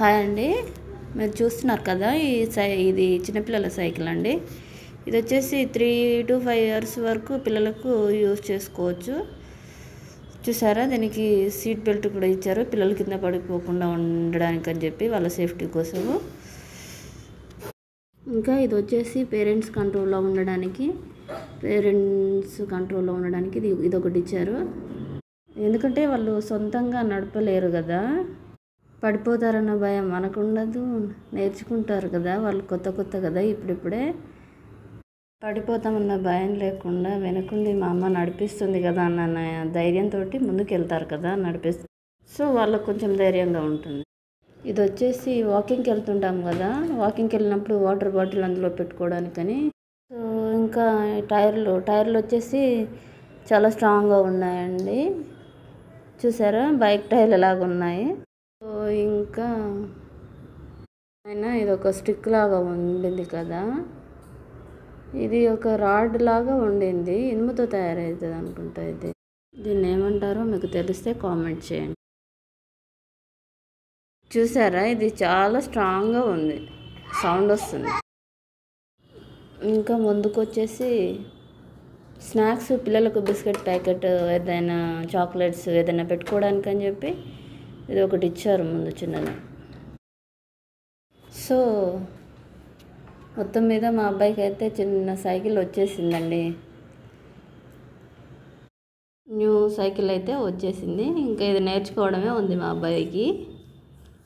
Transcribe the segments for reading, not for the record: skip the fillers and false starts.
Hi అండి, మీరు చూస్తున్నారు కదా ఇది చిన్నపిల్లల సైకిల్ అండి. ఇది వచ్చేసి 3 to 5 years వరకు పిల్లలకు యూజ్ చేసుకోవచ్చు. చూసారా, దీనికి సీట్ బెల్ట్ కూడా ఇచ్చారు, పిల్లలు కింద పడిపోకుండా ఉండడానికి అని చెప్పి వాళ్ళ సేఫ్టీ కోసము. ఇంకా ఇది వచ్చేసి పేరెంట్స్ కంట్రోల్లో ఉండడానికి ఇది ఒకటి ఇచ్చారు. ఎందుకంటే వాళ్ళు సొంతంగా నడపలేరు కదా, పడిపోతారన్న భయం మనకు ఉండదు. నేర్చుకుంటారు కదా, వాళ్ళు కొత్త కదా, ఇప్పుడిప్పుడే పడిపోతామన్న భయం లేకుండా వెనకుండి మా అమ్మ నడిపిస్తుంది కదా అన్న ధైర్యంతో ముందుకు వెళ్తారు కదా, సో వాళ్ళకు కొంచెం ధైర్యంగా ఉంటుంది. ఇది వచ్చేసి వాకింగ్కి వెళ్తుంటాం కదా, వాకింగ్కి వెళ్ళినప్పుడు వాటర్ బాటిల్ అందులో పెట్టుకోవడానికని. సో ఇంకా టైర్లు వచ్చేసి చాలా స్ట్రాంగ్గా ఉన్నాయండి. చూసారా, బైక్ టైర్లు ఎలాగ ఉన్నాయి. సో ఇంకా అయినా ఇది ఒక స్టిక్ లాగా ఉండింది కదా, ఇది ఒక రాడ్ లాగా ఉండింది, ఇనుముతో తయారవుతుంది అనుకుంటా. దీన్ని ఏమంటారో మీకు తెలిస్తే కామెంట్ చేయండి. చూసారా, ఇది చాలా స్ట్రాంగ్గా ఉంది, సౌండ్ వస్తుంది. ఇంకా ముందుకు వచ్చేసి స్నాక్స్, పిల్లలకు బిస్కెట్ ప్యాకెట్, ఏదైనా చాక్లెట్స్ ఏదైనా పెట్టుకోవడానికి అని చెప్పి ఇది ఒకటి ఇచ్చారు ముందు చిన్నది. సో మొత్తం మీద మా అబ్బాయికి అయితే చిన్న సైకిల్ వచ్చేసిందండి, న్యూ సైకిల్ అయితే వచ్చేసింది. ఇంకా ఇది నేర్చుకోవడమే ఉంది మా అబ్బాయికి.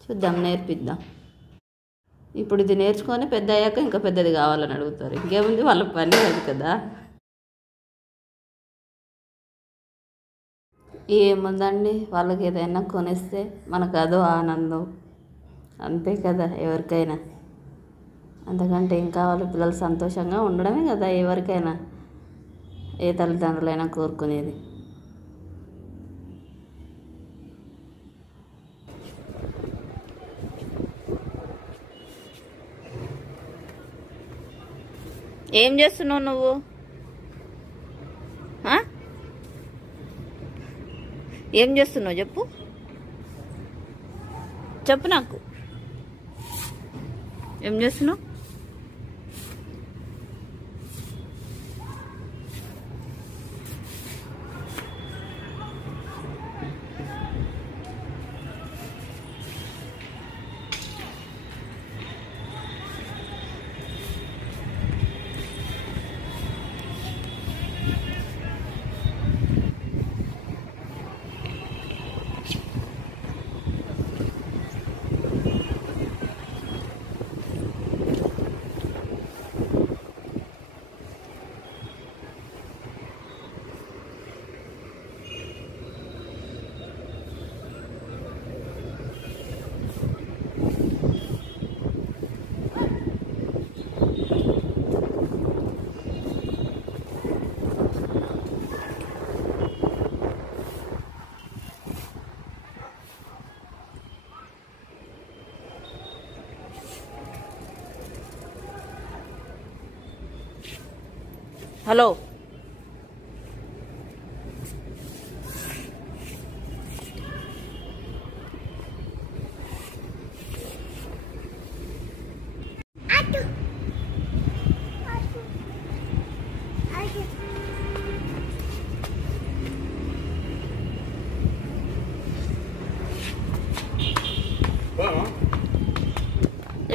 చూద్దాం, నేర్పిద్దాం. ఇప్పుడు ఇది నేర్చుకొని పెద్ద అయ్యాక ఇంకా పెద్దది కావాలని అడుగుతారు. ఇంకేముంది, వాళ్ళ పని అది కదా. ఏముందండి, వాళ్ళకి ఏదైనా కొనిస్తే మనకు అదో ఆనందం, అంతే కదా ఎవరికైనా. అంతకంటే ఇంకా వాళ్ళ పిల్లలు సంతోషంగా ఉండడమే కదా ఎవరికైనా, ఏ తల్లిదండ్రులైనా కోరుకునేది. ఏం చేస్తున్నావు నువ్వు? ఏం చేస్తున్నావు చెప్పు నాకు, ఏం చేస్తున్నావు? హలో,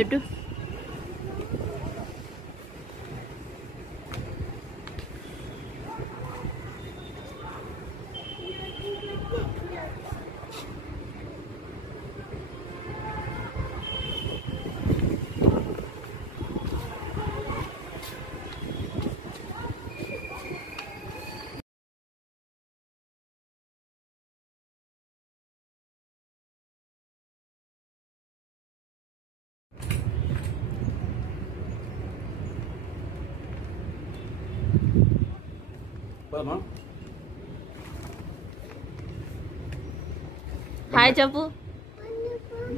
ఎటు హాయ్ చెప్పు,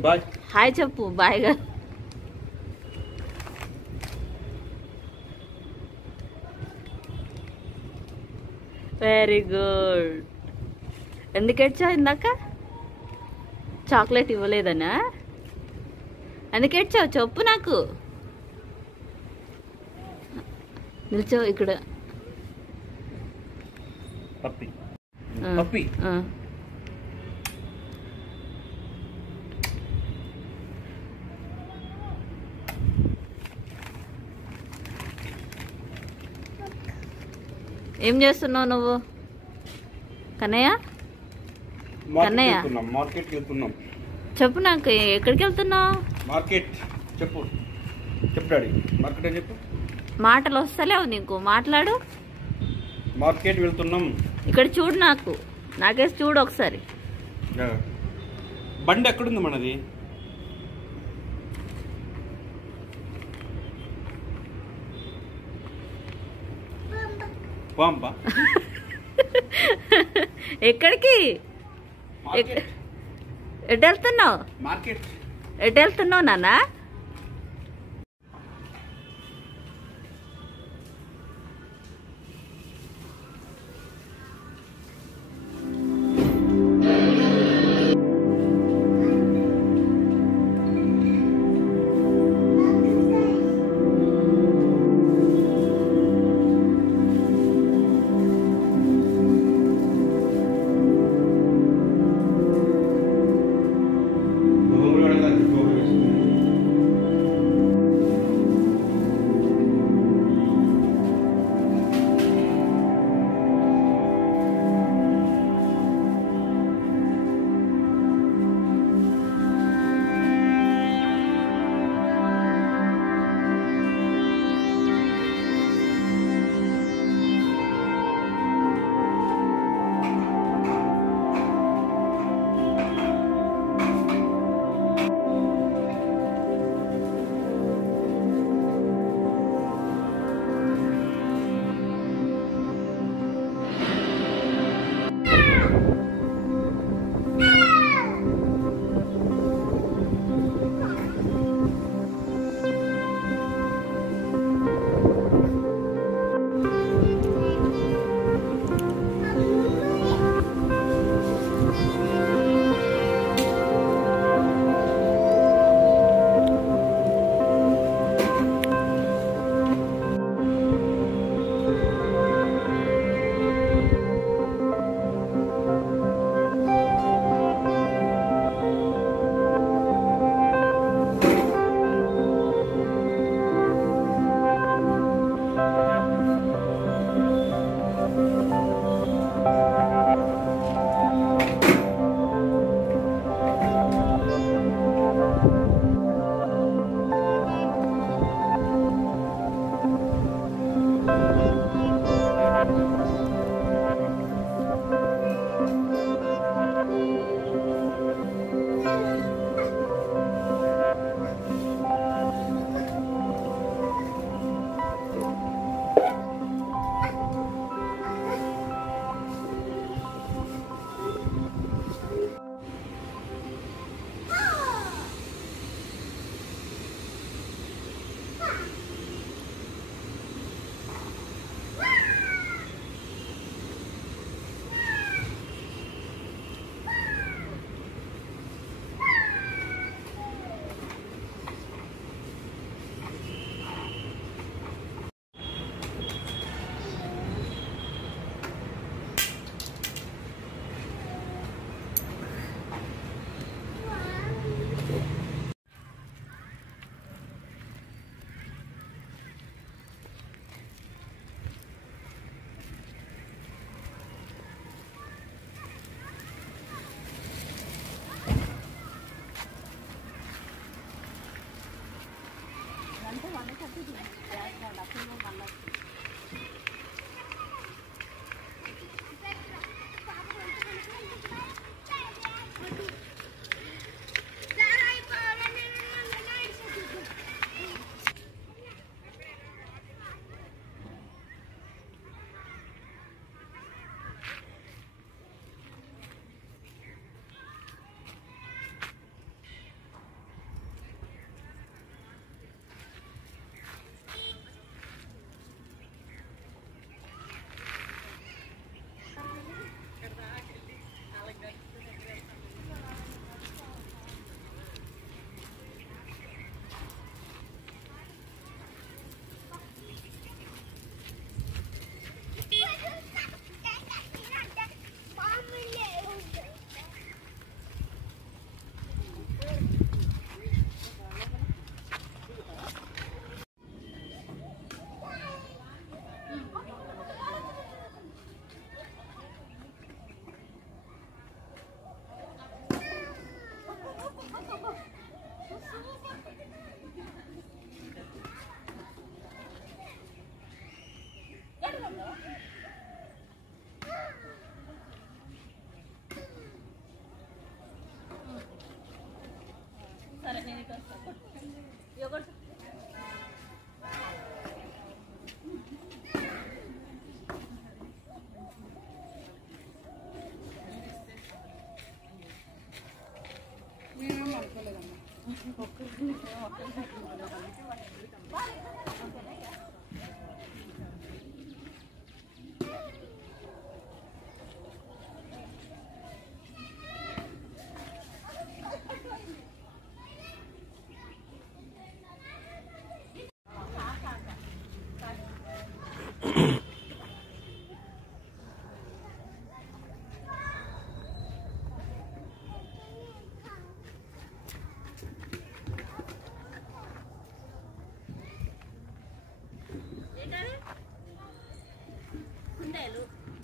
బాయ్. హాయ్ చెప్పు, బాయ్గా. Very good. ఎందుకు ఏడ్చావు ఇందాక? చాక్లెట్ ఇవ్వలేదనా? అందుకే ఏడ్చావు చెప్పు నాకు. నిల్చో ఇక్కడ. పప్పి పప్పి ఏం చేస్తున్నావు నువ్వు కన్నయ్య? కన్నయ్య మార్కెట్కి వెళ్తున్నాం. చెప్పు నాకు, ఎక్కడికి వెళ్తున్నావు? మార్కెట్. చెప్పు చెప్పు డాడీ. మార్కెట్ అని చెప్పు. మాటలు వస్తలేవు నీకు, మాట్లాడు. మార్కెట్ వెళ్తున్నాం. ఇక్కడ చూడు, నాకేసి చూడు ఒకసారి. బండి ఎక్కడుంది మనది? పాంపా. ఎక్కడికి? ఎటు వెళ్తున్నావు? మార్కెట్. ఎటు వెళ్తున్నావు నాన్న?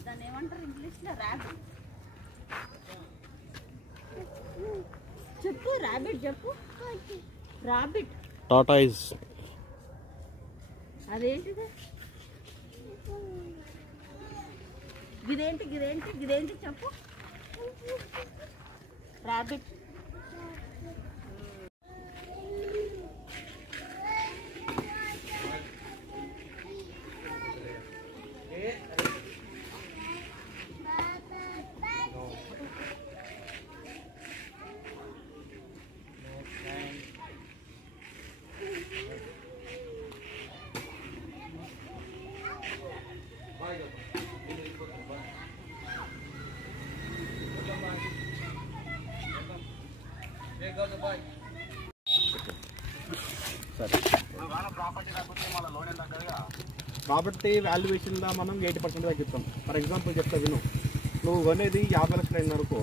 దాన్ని ఏమంటారు ఇంగ్లీష్లో? ర్యాబిట్. చెప్పు ర్యాబిట్ చెప్పు. ర్యాబిట్. టాటాయిస్. అదేంటిది? గిదేంటి గిదేంటి గిదేంటి చెప్పు. ర్యాబిట్. ప్రాపర్టీ వాల్యుయేషన్లో మనం 80% తగ్గిస్తాం. ఫర్ ఎగ్జాంపుల్ చెప్తా విను. నువ్వు కొనేది 50 లక్షలు అయిన వరకు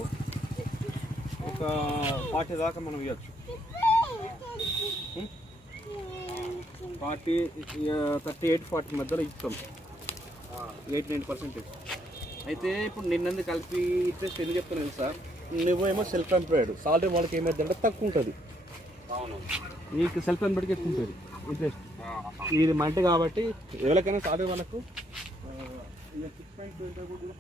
ఒక 40 దాకా మనం ఇవ్వచ్చు. 38-40 మధ్యలో ఇస్తాం 89%. అయితే ఇప్పుడు నిన్నందు కలిపి ఇంట్రెస్ట్ ఎందుకు చెప్తున్నాను సార్, నువ్వేమో సెల్ఫ్ ఎంప్లాయిడ్, సాలరీ వాళ్ళకి ఏమైందంటే తక్కువ ఉంటుంది, నీకు సెల్ఫ్ ఎంప్లాయిడ్కి ఎక్కువ ఉంటుంది ఇంట్రెస్ట్. ఇది మంట కాబట్టి ఎవరికైనా సాలరీ వాళ్ళకు 6.20 కూడా